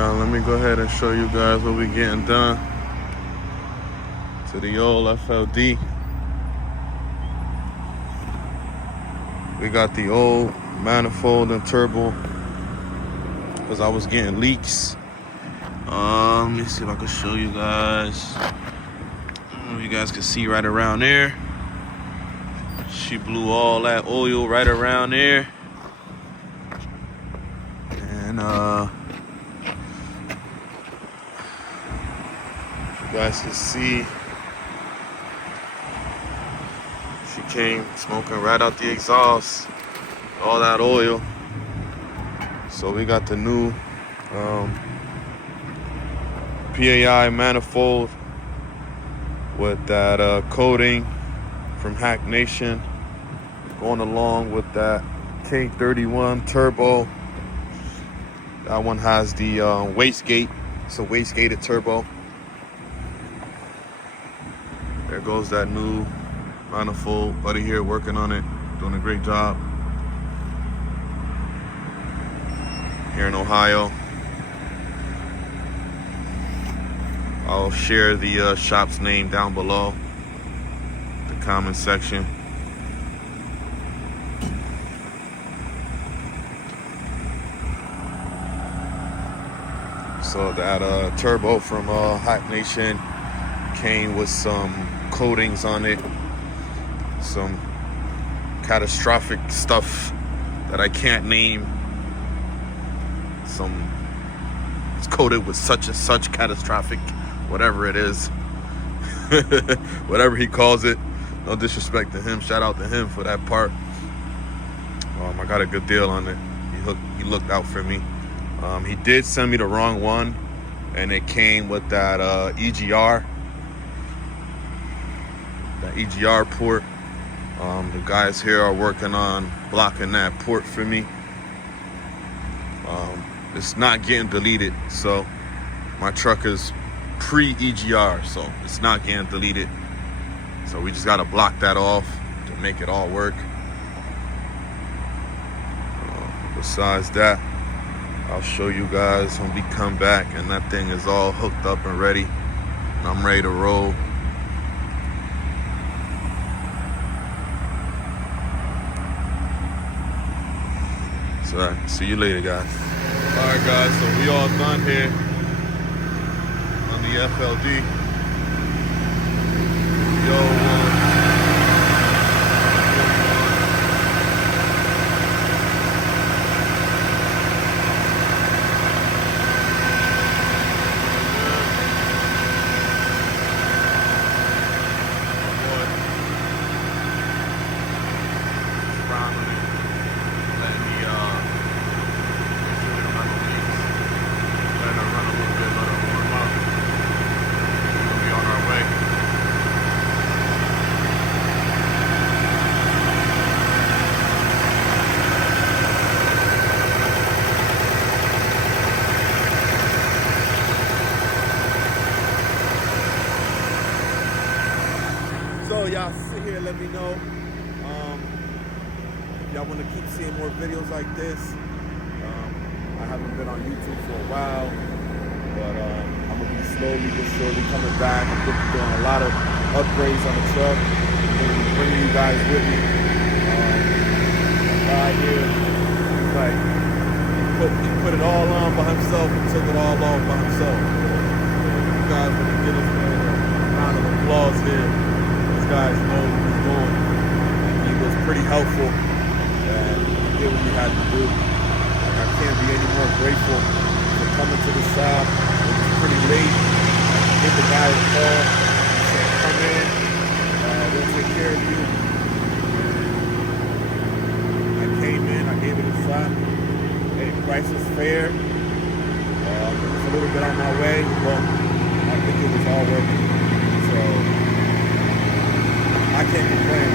y'all. Let me go ahead and show you guys what we getting done to the old FLD. We got the old manifold and turbo because I was getting leaks. Let me see if I can show you guys. You guys can see right around there. She blew all that oil right around there. And you guys can see she came smoking right out the exhaust, all that oil. So we got the new PAI manifold with that coating from Hack Nation, going along with that K31 turbo. That one has the wastegate. It's a wastegated turbo. There goes that new manifold. Buddy here working on it, doing a great job here in Ohio. I'll share the shop's name down below, the comment section. So that turbo from Hack Nation came with some coatings on it, some catastrophic stuff that I can't name. It's coated with such and such catastrophic, whatever it is, whatever he calls it. No disrespect to him. Shout out to him for that part. I got a good deal on it. He looked out for me. He did send me the wrong one, and it came with that EGR, port. The guys here are working on blocking that port for me. It's not getting deleted, so my truck is pre-EGR, so it's not getting deleted. So we just gotta block that off to make it all work. Besides that, I'll show you guys when we come back and that thing is all hooked up and ready, and I'm ready to roll. So see you later, guys. All right, guys, so we all done here on the FLD. So y'all sit here, let me know if y'all want to keep seeing more videos like this. I haven't been on YouTube for a while, but I'm gonna be slowly but surely coming back. I'm doing a lot of upgrades on the truck. I'm gonna be bringing you guys with me. Right here, he's like, he put it all on by himself and took it all off by himself. So you guys want to get us a round of applause here. Guys know what he's doing. He was pretty helpful, and he did what he had to do. And I can't be any more grateful for coming to the shop. It was pretty late. I gave the guy a call. He said, come in, we'll take care of you. And I came in, I gave it a shot. Hey, price was fair. It was a little bit on my way, but I think it was all worth it. So I can't complain.